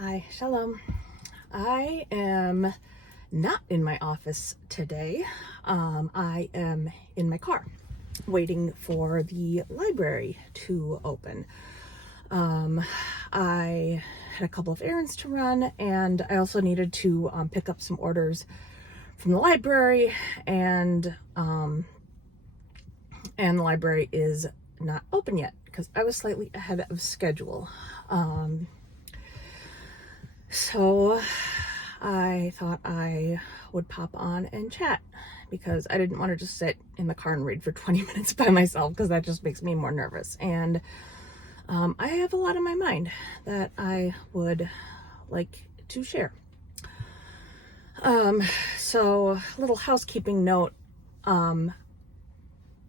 Hi, shalom. I am not in my office today. I am in my car waiting for the library to open. I had a couple of errands to run, and I also needed to pick up some orders from the library, and the library is not open yet because I was slightly ahead of schedule. So I thought I would pop on and chat because I didn't want to just sit in the car and read for 20 minutes by myself because that just makes me more nervous. And I have a lot on my mind that I would like to share. So a little housekeeping note. I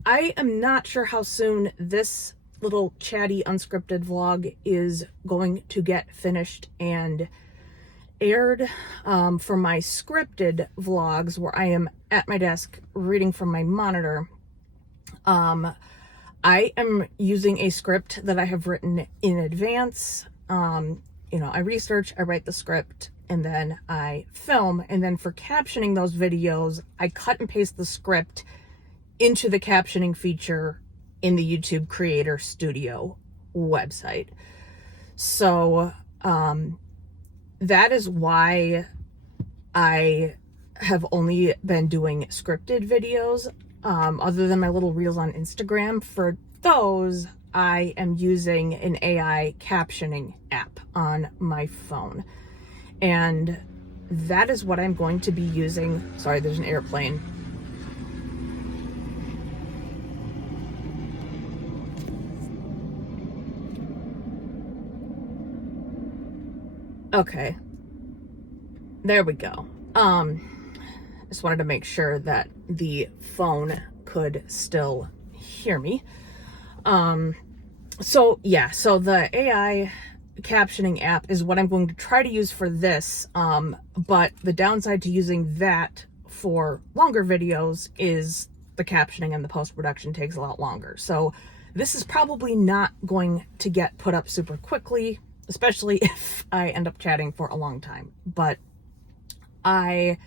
am not sure how soon this little chatty unscripted vlog is going to get finished and aired. For my scripted vlogs where I am at my desk reading from my monitor, I am using a script that I have written in advance. I research, I write the script, and then I film. And then for captioning those videos, I cut and paste the script into the captioning feature in the YouTube Creator Studio website. So, that is why I have only been doing scripted videos, other than my little reels on Instagram. For those, I am using an AI captioning app on my phone. And that is what I'm going to be using. Sorry, there's an airplane. Okay, there we go. Just wanted to make sure that the phone could still hear me. So the AI captioning app is what I'm going to try to use for this. But the downside to using that for longer videos is the captioning and the post-production takes a lot longer. So this is probably not going to get put up super quickly, especially if I end up chatting for a long time. But I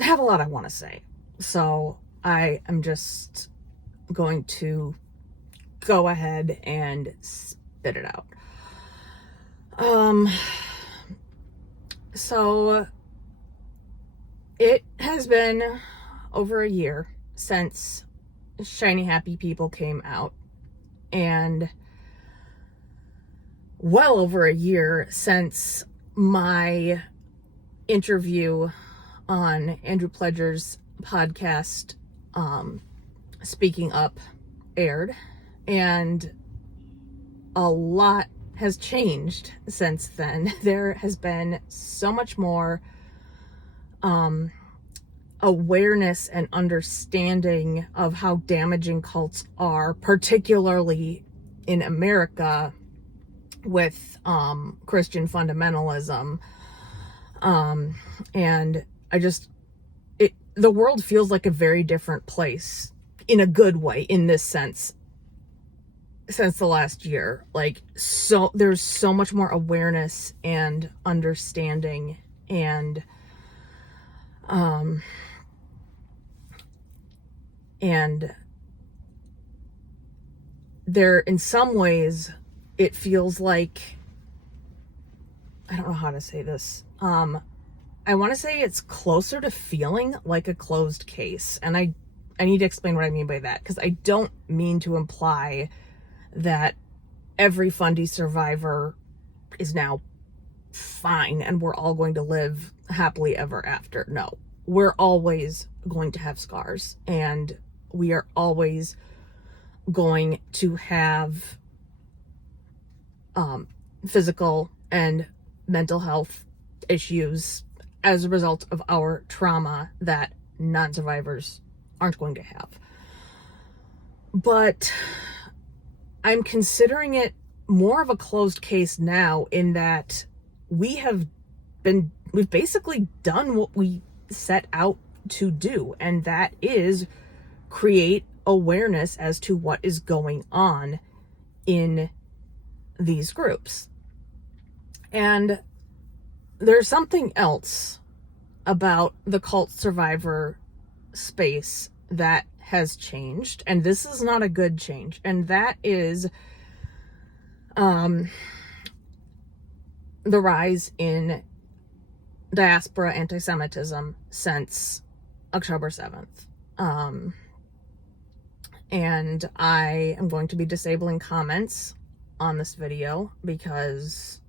have a lot I want to say. So I am just going to go ahead and spit it out. So it has been over a year since Shiny Happy People came out, and well over a year since my interview on Andrew Pledger's podcast, Speaking Up, aired, and a lot has changed since then. There has been so much more awareness and understanding of how damaging cults are, particularly in America with Christian fundamentalism. And the world feels like a very different place in a good way, in this sense, since the last year. So there's so much more awareness and understanding, and there, in some ways, it feels like, I don't know how to say this. I want to say it's closer to feeling like a closed case. And I need to explain what I mean by that, because I don't mean to imply that every Fundy survivor is now fine and we're all going to live happily ever after. No, we're always going to have scars, and we are always going to have physical and mental health issues as a result of our trauma that non-survivors aren't going to have. But I'm considering it more of a closed case now, in that we've basically done what we set out to do, and that is create awareness as to what is going on in these groups. And there's something else about the cult survivor space that has changed, and this is not a good change, and that is the rise in diaspora anti-Semitism since October 7th. And I am going to be disabling comments on this video because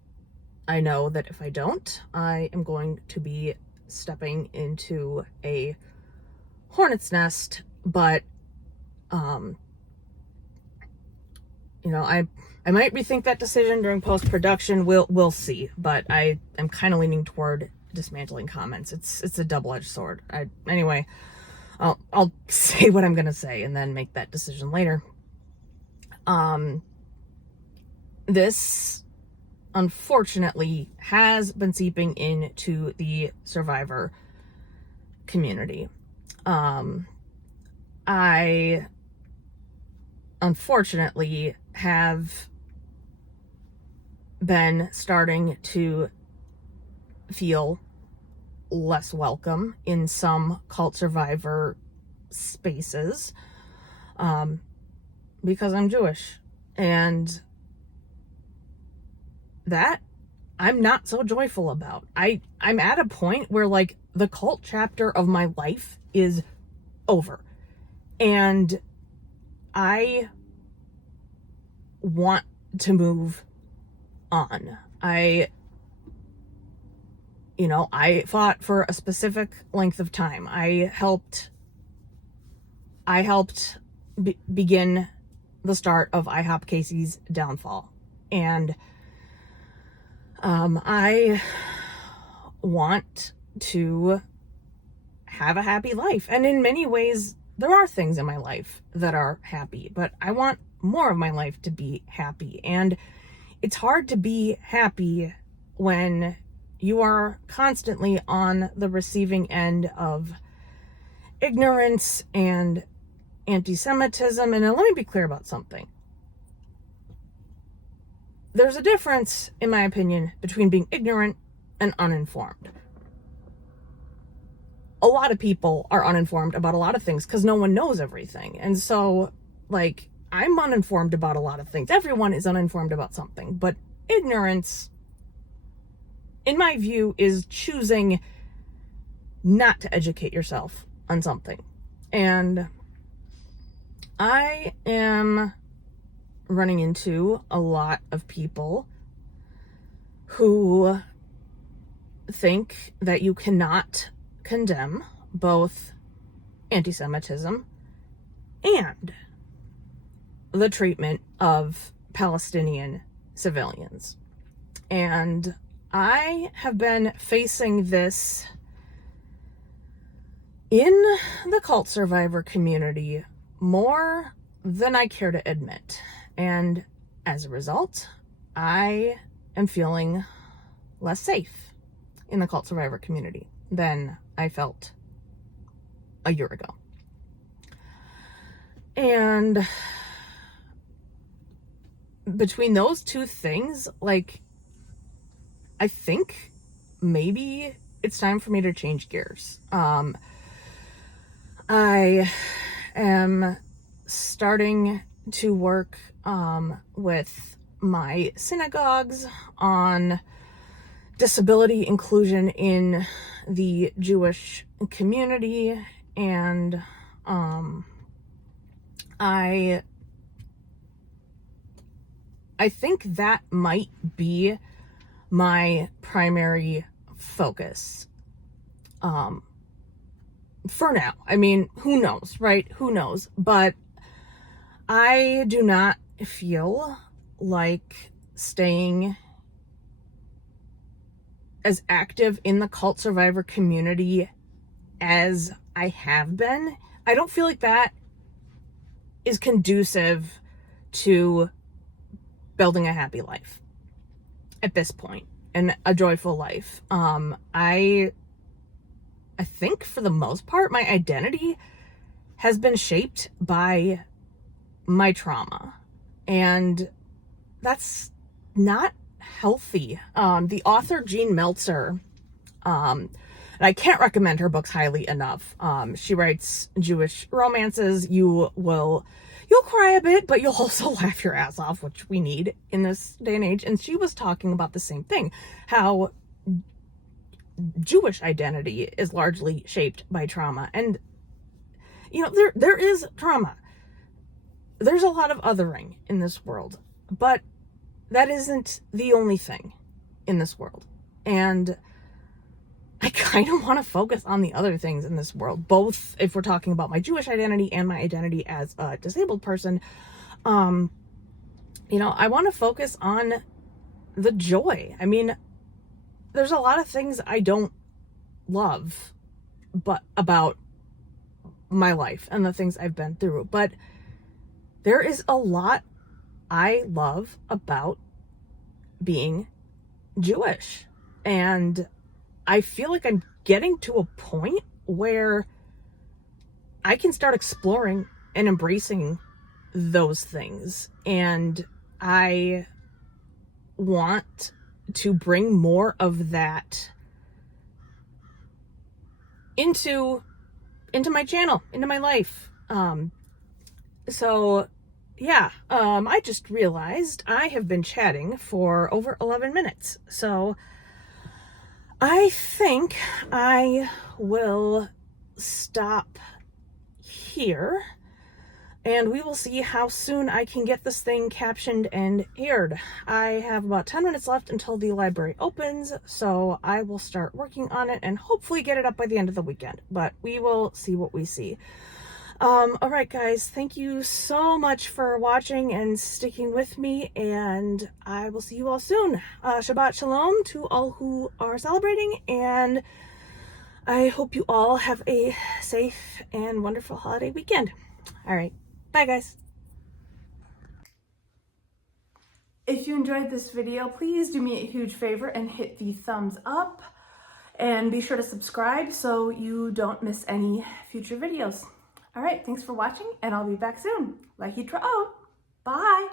I know that if I don't, I am going to be stepping into a hornet's nest. But you know, I might rethink that decision during post-production. We'll see, but I am kind of leaning toward dismantling comments. It's a double-edged sword. Anyway, I'll say what I'm gonna say and then make that decision later. This unfortunately has been seeping into the survivor community. I unfortunately have been starting to feel less welcome in some cult survivor spaces, because I'm Jewish, and that I'm not so joyful about. I'm at a point where, like, the cult chapter of my life is over, and I want to move on. I fought for a specific length of time. I helped begin the start of IHOP Casey's downfall. And I want to have a happy life. And in many ways, there are things in my life that are happy, but I want more of my life to be happy. And it's hard to be happy when you are constantly on the receiving end of ignorance and anti-Semitism. And let me be clear about something. There's a difference, in my opinion, between being ignorant and uninformed. A lot of people are uninformed about a lot of things because no one knows everything. And so, like, I'm uninformed about a lot of things. Everyone is uninformed about something. But ignorance, in my view, is choosing not to educate yourself on something. And I am running into a lot of people who think that you cannot condemn both anti-Semitism and the treatment of Palestinian civilians. And I have been facing this in the cult survivor community more than I care to admit. And as a result, I am feeling less safe in the cult survivor community than I felt a year ago. And between those two things, like, I think maybe it's time for me to change gears. I am starting to work with my synagogues on disability inclusion in the Jewish community, and I think that might be my primary focus for now. I mean, who knows, right? Who knows? But I do not feel like staying as active in the cult survivor community as I have been. I don't feel like that is conducive to building a happy life at this point, and a joyful life. I think for the most part, my identity has been shaped by my trauma, and that's not healthy. The author Jean Meltzer, and I can't recommend her books highly enough. She writes Jewish romances. You'll cry a bit, but you'll also laugh your ass off, which we need in this day and age. And she was talking about the same thing, how Jewish identity is largely shaped by trauma. And, you know, there is trauma. There's a lot of othering in this world, but that isn't the only thing in this world. And I kind of want to focus on the other things in this world, both if we're talking about my Jewish identity and my identity as a disabled person. You know, I want to focus on the joy. I mean, there's a lot of things I don't love but about my life and the things I've been through, but there is a lot I love about being Jewish. And I feel like I'm getting to a point where I can start exploring and embracing those things. And I want to bring more of that into my channel, into my life. So yeah, I just realized I have been chatting for over 11 minutes. So I think I will stop here, and we will see how soon I can get this thing captioned and aired. I have about 10 minutes left until the library opens, so I will start working on it and hopefully get it up by the end of the weekend, but we will see what we see. All right, guys, thank you so much for watching and sticking with me, and I will see you all soon. Shabbat Shalom to all who are celebrating, and I hope you all have a safe and wonderful holiday weekend. All right, bye, guys. If you enjoyed this video, please do me a huge favor and hit the thumbs up, and be sure to subscribe so you don't miss any future videos. All right, thanks for watching, and I'll be back soon. Lahitraot. Bye.